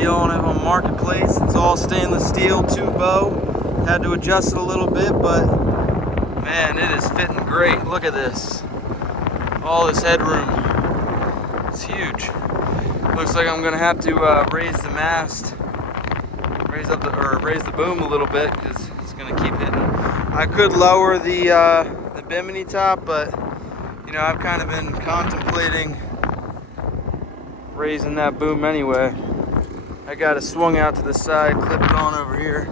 deal on it on Marketplace. It's all stainless steel, 2-bow. Had to adjust it a little bit, but man, it is fitting great. Look at this. All this headroom. It's huge. Looks like I'm gonna have to raise the mast, raise the boom a little bit because it's gonna keep hitting. I could lower the bimini top, but you know, I've kind of been contemplating raising that boom anyway. I got it swung out to the side, clip it on over here.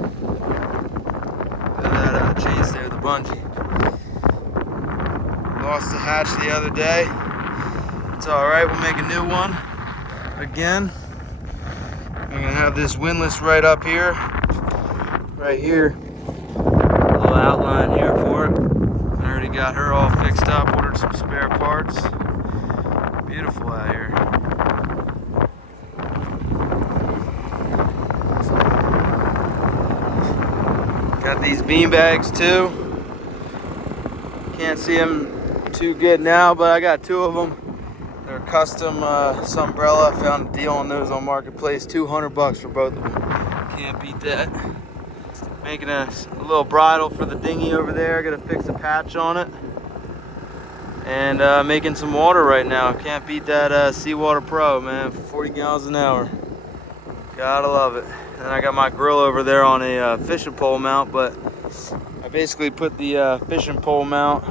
That chain's there, the bungee. Lost the hatch the other day. It's alright, we'll make a new one. Again, I'm gonna have this windlass right up here. Right here. A little outline here for it. I already got her all fixed up, ordered some spare parts. Beautiful out here. Got these bean bags too. Can't see them too good now, but I got 2 of them. They're custom Sunbrella. I found a deal on those on Marketplace. $200 for both of them. Can't beat that. Making a little bridle for the dinghy over there. Gotta fix a patch on it. And making some water right now. Can't beat that Seawater Pro, man. 40 gallons an hour. Gotta love it. And I got my grill over there on a fishing pole mount, but I basically put the fishing pole mount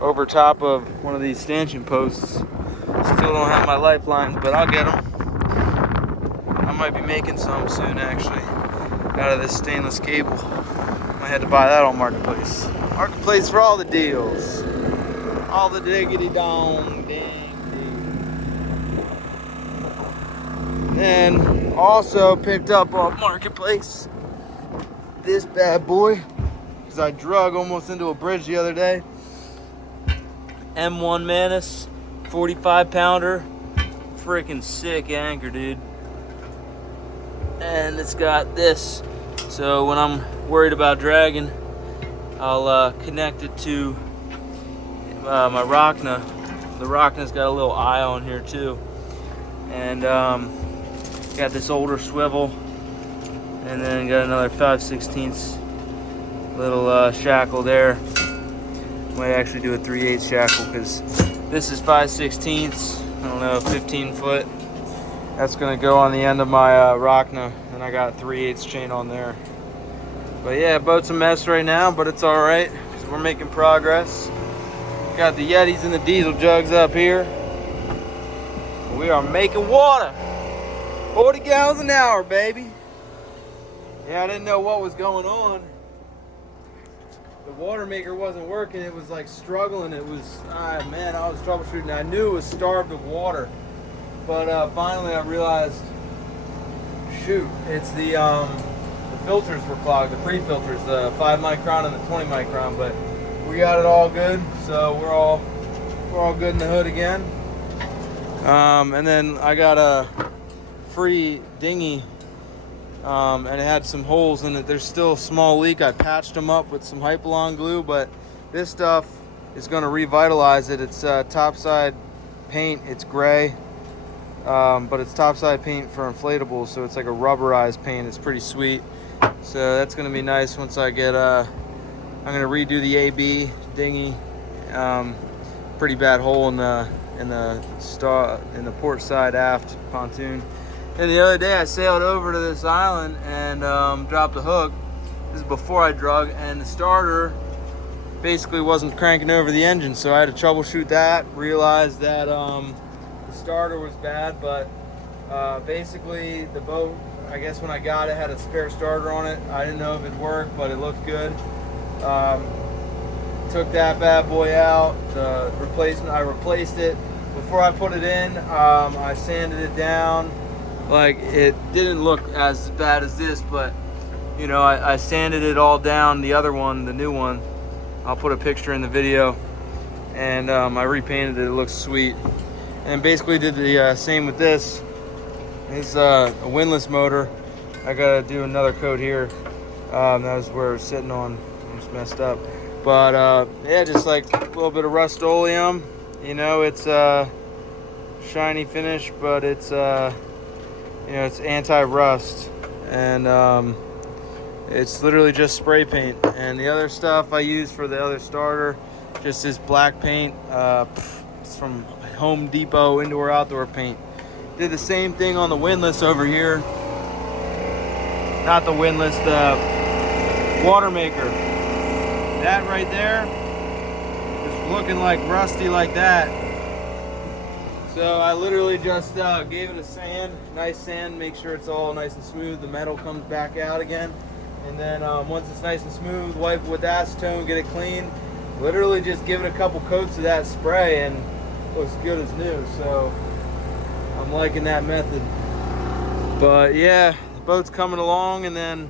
over top of one of these stanchion posts. Still don't have my lifelines, but I'll get them. I might be making some soon, actually, out of this stainless cable. I had to buy that on Marketplace. Marketplace for all the deals. All the diggity dong ding ding. Then also picked up off Marketplace this bad boy, because I drug almost into a bridge the other day. M1 Manus, 45 pounder, freaking sick anchor, dude. And it's got this, so when I'm worried about dragging, I'll connect it to my Rockna. The Rockna's got a little eye on here too, and got this older swivel, and then got another 5/16 little shackle there. Might actually do a 3/8 shackle because this is 5/16. I don't know, 15 foot. That's gonna go on the end of my Rockna, and I got 3/8 chain on there. But yeah, boat's a mess right now, but it's all right because we're making progress. Got the Yetis and the diesel jugs up here. We are making water. 40 gallons an hour, baby. Yeah, I didn't know what was going on. The water maker wasn't working. It was like struggling. It was, man, I was troubleshooting. I knew it was starved of water, but finally I realized, shoot, it's the filters were clogged, the pre-filters, the 5 micron and the 20 micron. But we got it all good, so we're all good in the hood again. And then I got a free dinghy. And it had some holes in it. There's still a small leak. I patched them up with some Hypalon glue, but this stuff is going to revitalize it. It's topside paint. It's gray, but it's topside paint for inflatables, so it's like a rubberized paint. It's pretty sweet. So that's going to be nice once I get. I'm going to redo the AB dinghy. Pretty bad hole in the port side aft pontoon. And the other day I sailed over to this island and dropped a hook. This is before I drug, and the starter basically wasn't cranking over the engine, so I had to troubleshoot that. Realized that the starter was bad, but basically the boat, I guess when I got it, had a spare starter on it. I didn't know if it'd work, but it looked good. Took that bad boy out. The replacement, I replaced it. Before I put it in, I sanded it down. Like, it didn't look as bad as this, but you know, I sanded it all down. The other one, the new one, I'll put a picture in the video, and I repainted it. It looks sweet. And basically did the same with this. It's a windless motor. I gotta do another coat here. That was where it was sitting on. It's messed up, but yeah, just like a little bit of Rust-Oleum. You know, it's shiny finish, but it's you know, it's anti-rust, and it's literally just spray paint. And the other stuff I use for the other starter, just this black paint. It's from Home Depot, indoor outdoor paint. Did the same thing on the Windless over here. Not the Windless, the water maker. That right there is looking like rusty like that. So I literally just gave it a sand, nice sand, make sure it's all nice and smooth. The metal comes back out again. And then once it's nice and smooth, wipe it with acetone, get it clean. Literally just give it a couple coats of that spray and it looks good as new. So I'm liking that method. But yeah, the boat's coming along, and then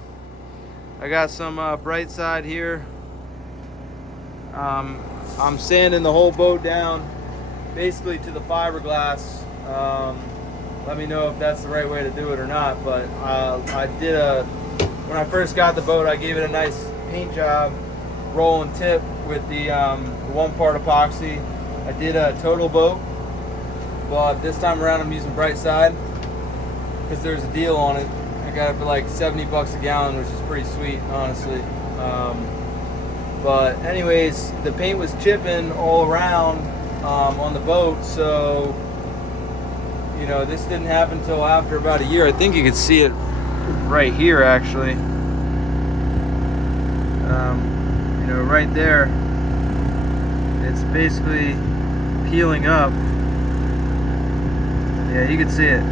I got some bright side here. I'm sanding the whole boat down basically to the fiberglass. Let me know if that's the right way to do it or not, but I did when I first got the boat, I gave it a nice paint job, roll and tip with the one part epoxy. I did a total boat, but this time around I'm using bright side because there's a deal on it. I got it for like 70 bucks a gallon, which is pretty sweet, honestly. But anyways, the paint was chipping all around on the boat, so you know, this didn't happen until after about a year. I think you can see it right here, actually. You know, right there, it's basically peeling up. Yeah, you can see it.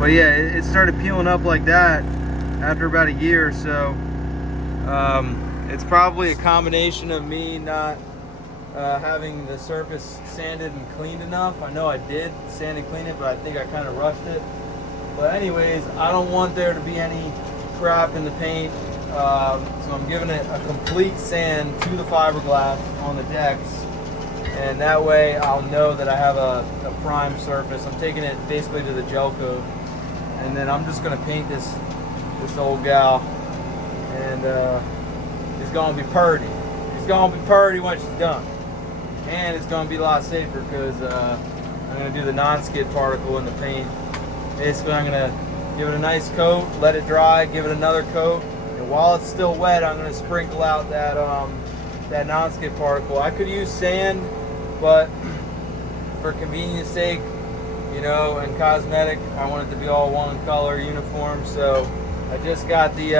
But yeah, it started peeling up like that after about a year or so. It's probably a combination of me not having the surface sanded and cleaned enough. I know I did sand and clean it, but I think I kind of rushed it. But anyways, I don't want there to be any crap in the paint, so I'm giving it a complete sand to the fiberglass on the decks, and that way I'll know that I have a prime surface. I'm taking it basically to the gel coat, and then I'm just going to paint this old gal, and it's going to be purty. It's going to be purty when she's done, and it's going to be a lot safer because I'm going to do the non-skid particle in the paint. Basically, I'm going to give it a nice coat, let it dry, give it another coat, and while it's still wet, I'm going to sprinkle out that non-skid particle. I could use sand, but for convenience sake, you know, and cosmetic, I want it to be all one color, uniform. So I just got the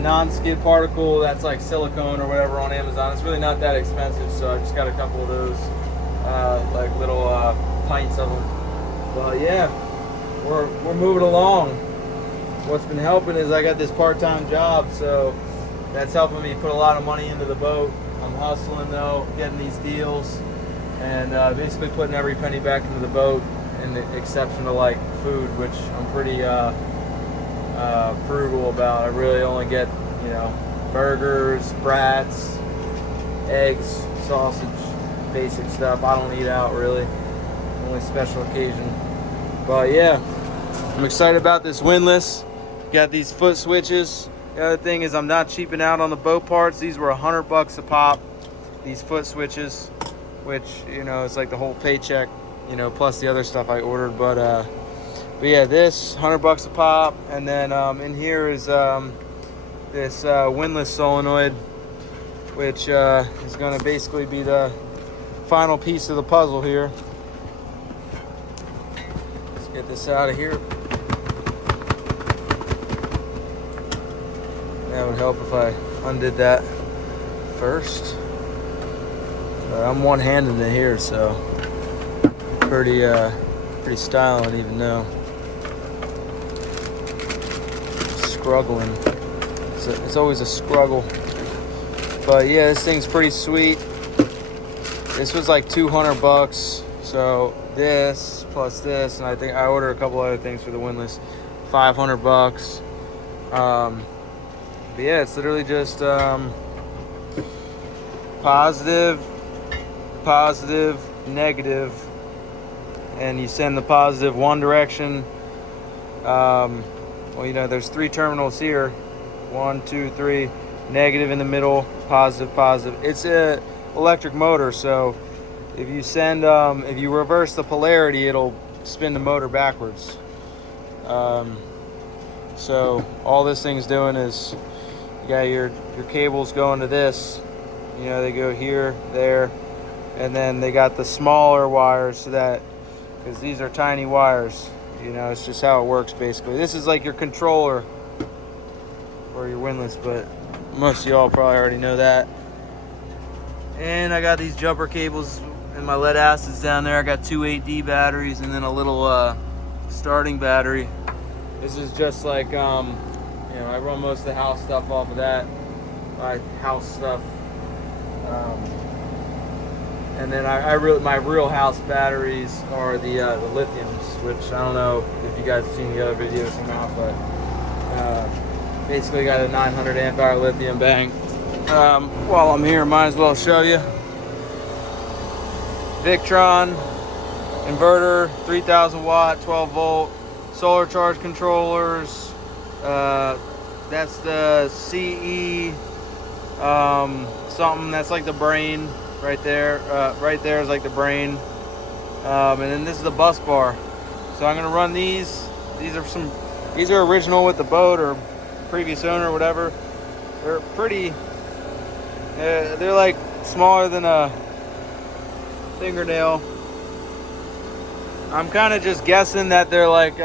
non-skid particle that's like silicone or whatever on Amazon. It's really not that expensive, so I just got a couple of those, like little pints of them. But yeah, we're moving along. What's been helping is I got this part-time job, so that's helping me put a lot of money into the boat. I'm hustling though, getting these deals, and basically putting every penny back into the boat, in the exception to like food, which I'm pretty frugal about. I really only get, you know, burgers, brats, eggs, sausage, basic stuff. I don't eat out really, only special occasion. But yeah, I'm excited about this Windless. Got these foot switches. The other thing is I'm not cheaping out on the boat parts. These were $100 a pop, these foot switches, which, you know, it's like the whole paycheck, you know, plus the other stuff I ordered. But yeah, this $100 a pop, and then in here is this Windless solenoid, which is going to basically be the final piece of the puzzle here. Let's get this out of here. That would help if I undid that first. I'm one-handed in here, so pretty styling, even though struggling. It's always a struggle. But yeah, this thing's pretty sweet. This was like $200. So this plus this, and I think I ordered a couple other things for the Windless, $500. But yeah, it's literally just positive, negative, and you send the positive one direction. Well, you know, there's 3 terminals here. 1, 2, 3. Negative in the middle, positive. It's a electric motor, so if you send, if you reverse the polarity, it'll spin the motor backwards. So all this thing's doing is you got your cables going to this. You know, they go here, there, and then they got the smaller wires so that, because these are tiny wires, you know, it's just how it works basically. This is like your controller for your Windless, but most of y'all probably already know that. And I got these jumper cables and my lead acids down there. I got two 8D batteries and then a little starting battery. This is just like, you know, I run most of the house stuff off of that, my house stuff. And then my real house batteries are the lithiums, which I don't know if you guys have seen the other videos or not, but basically got a 900 amp hour lithium bank. While I'm here, might as well show you. Victron inverter, 3000 watt, 12 volt, solar charge controllers. That's the CE something. That's like the brain right there. Right there is like the brain. And then this is the bus bar. So I'm gonna run these. These are original with the boat or previous owner or whatever. They're pretty. They're like smaller than a fingernail. I'm kind of just guessing that they're like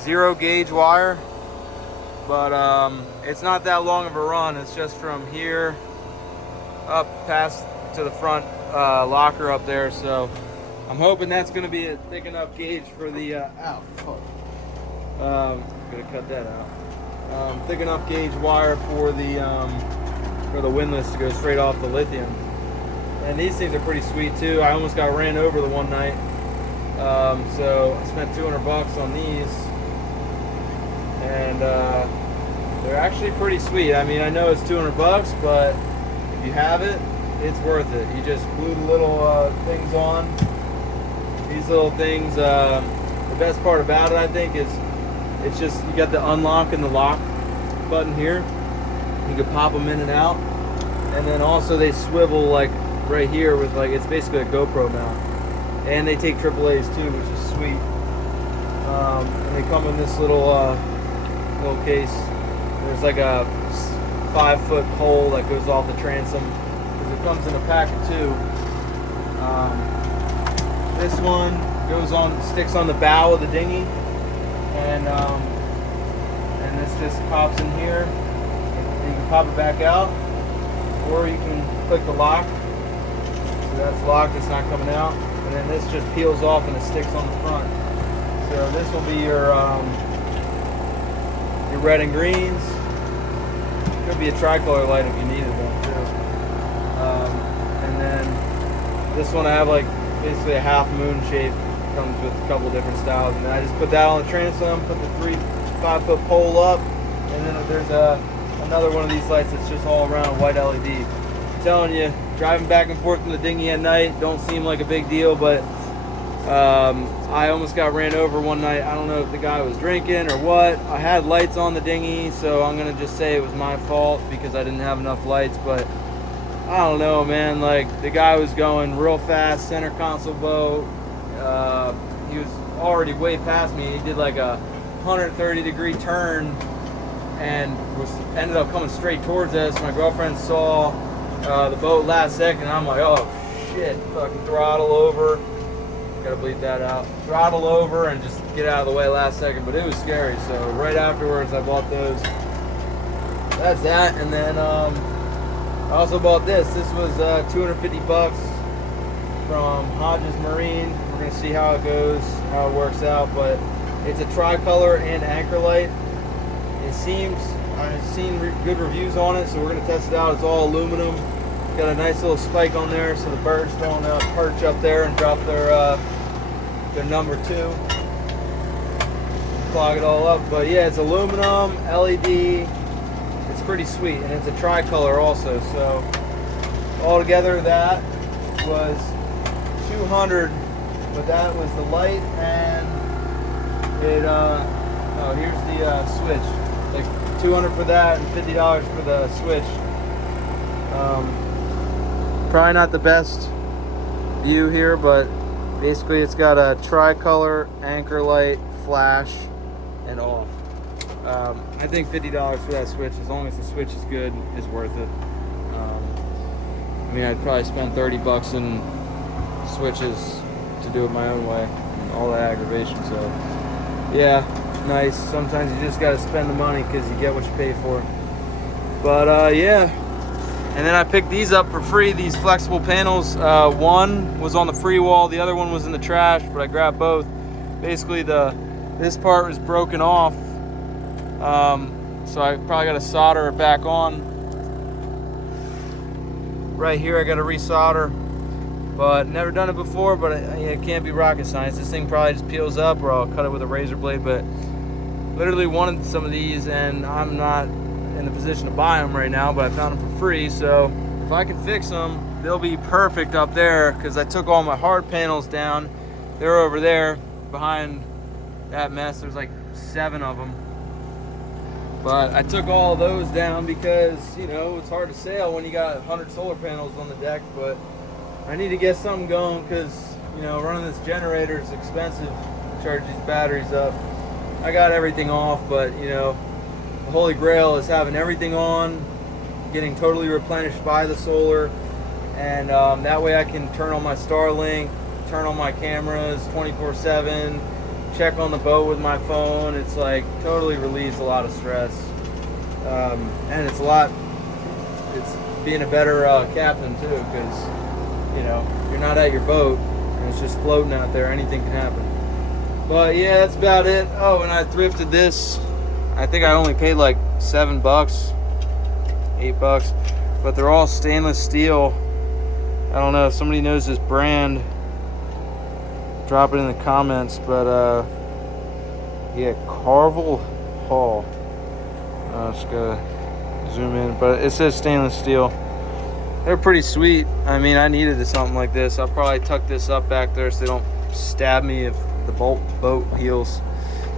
0 gauge wire, but it's not that long of a run. It's just from here up past to the front locker up there. So I'm hoping that's going to be a thick enough gauge for the ow, fuck. Gonna cut that out. Thick enough gauge wire for the Windless to go straight off the lithium. And these things are pretty sweet too. I almost got ran over the one night. So I spent $200 on these, and they're actually pretty sweet. I mean, I know it's $200, but if you have it, it's worth it. You just glue the little things on. These little things, the best part about it, I think, is it's just, you got the unlock and the lock button here. You can pop them in and out, and then also they swivel like right here with like, it's basically a GoPro mount. And they take AAAs too, which is sweet. And they come in this little case. There's like a 5-foot pole that goes off the transom, because it comes in a pack of 2. This one goes on, sticks on the bow of the dinghy, and this just pops in here. And you can pop it back out, or you can click the lock. So that's locked; it's not coming out. And then this just peels off and it sticks on the front. So this will be your red and greens. Could be a tricolor light if you needed one too. And then this one I have like basically a half moon shape. Comes with a couple different styles. And then I just put that on the transom, put the 5-foot pole up, and then there's another one of these lights that's just all around white LED. I'm telling you, driving back and forth from the dinghy at night don't seem like a big deal, but I almost got ran over one night. I don't know if the guy was drinking or what. I had lights on the dinghy, so I'm gonna just say it was my fault because I didn't have enough lights. But I don't know, man, like the guy was going real fast, center console boat. He was already way past me. He did like a 130-degree turn and ended up coming straight towards us. My girlfriend saw the boat last second, and I'm like, oh shit, fucking throttle over. Gotta bleep that out. Throttle over and just get out of the way last second, but it was scary. So right afterwards, I bought those. That's that, and then I also bought this. This was $250 from Hodges Marine. We're gonna see how it goes, how it works out, but it's a tricolor and anchor light. It seems, I've seen good reviews on it, so we're gonna test it out. It's all aluminum. Got a nice little spike on there, so the birds don't perch up there and drop their number 2. Clog it all up, but yeah, it's aluminum, LED. It's pretty sweet, and it's a tricolor also. So altogether, that was 200, but that was the light, and it. Oh, here's the switch. Like 200 for that, and $50 for the switch. Probably not the best view here, but Basically, it's got a tricolor, anchor light, flash, and off. I think $50 for that switch, as long as the switch is good, is worth it. I mean, I'd probably spend 30 bucks in switches to do it my own way, and all that aggravation. So, yeah, nice. Sometimes you just gotta spend the money because you get what you pay for. But yeah. And then I picked these up for free, these flexible panels. One was on the free wall, the other one was in the trash, but I grabbed both. Basically, this part was broken off, so I probably got to solder it back on. Right here, I got to resolder, but never done it before. But it can't be rocket science. This thing probably just peels up, or I'll cut it with a razor blade. But literally wanted some of these, and I'm not in the position to buy them right now, but I found them for free. So if I can fix them, they'll be perfect up there, because I took all my hard panels down. They're over there behind that mess. There's like 7 of them, but I took all of those down because, you know, it's hard to sail when you got 100 solar panels on the deck. But I need to get something going because, you know, running this generator is expensive to charge these batteries up. I got everything off, but, you know, the holy grail is having everything on, getting totally replenished by the solar, and that way I can turn on my Starlink, turn on my cameras 24/7, check on the boat with my phone. It's like totally relieves a lot of stress, and it's being a better captain too, because, you know, you're not at your boat and it's just floating out there. Anything can happen. But yeah, that's about it. Oh, and I thrifted this. I think I only paid like $7, $8, but they're all stainless steel. I don't know if somebody knows this brand, drop it in the comments. But yeah, Carvel Hall. Just gotta zoom in, but it says stainless steel. They're pretty sweet. I mean, I needed something like this. I'll probably tuck this up back there so they don't stab me if the boat heels.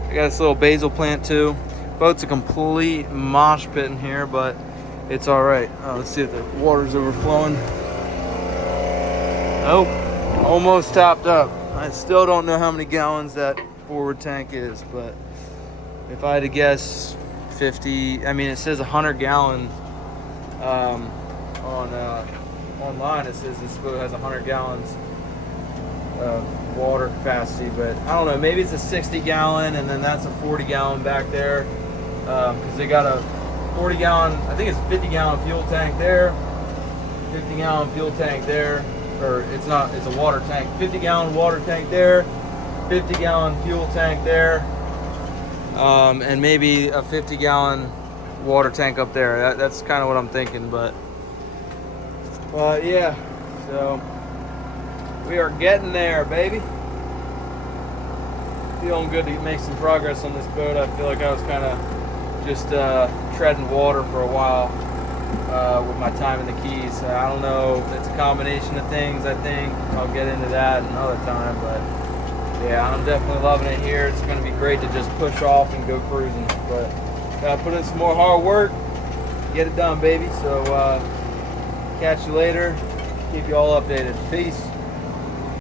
I got this little basil plant too. Boat's a complete mosh pit in here, but it's all right. Let's see if the water's overflowing. Oh, almost topped up. I still don't know how many gallons that forward tank is, but if I had to guess, 50. I mean, it says 100 gallon online. It says this boat has 100 gallons of water capacity, but I don't know. Maybe it's a 60 gallon, and then that's a 40 gallon back there. Because they got a 40 gallon, I think it's a 50 gallon fuel tank there, 50 gallon fuel tank there, or it's not, it's a water tank, 50 gallon water tank there, 50 gallon fuel tank there, and maybe a 50 gallon water tank up there. That's kind of what I'm thinking. But yeah, so we are getting there, baby. Feeling good to make some progress on this boat. I feel like I was kind of just treading water for a while with my time in the Keys. I don't know, it's a combination of things. I think I'll get into that another time, but yeah, I'm definitely loving it here. It's going to be great to just push off and go cruising, but gotta put in some more hard work, get it done, baby. So catch you later, keep you all updated. Peace.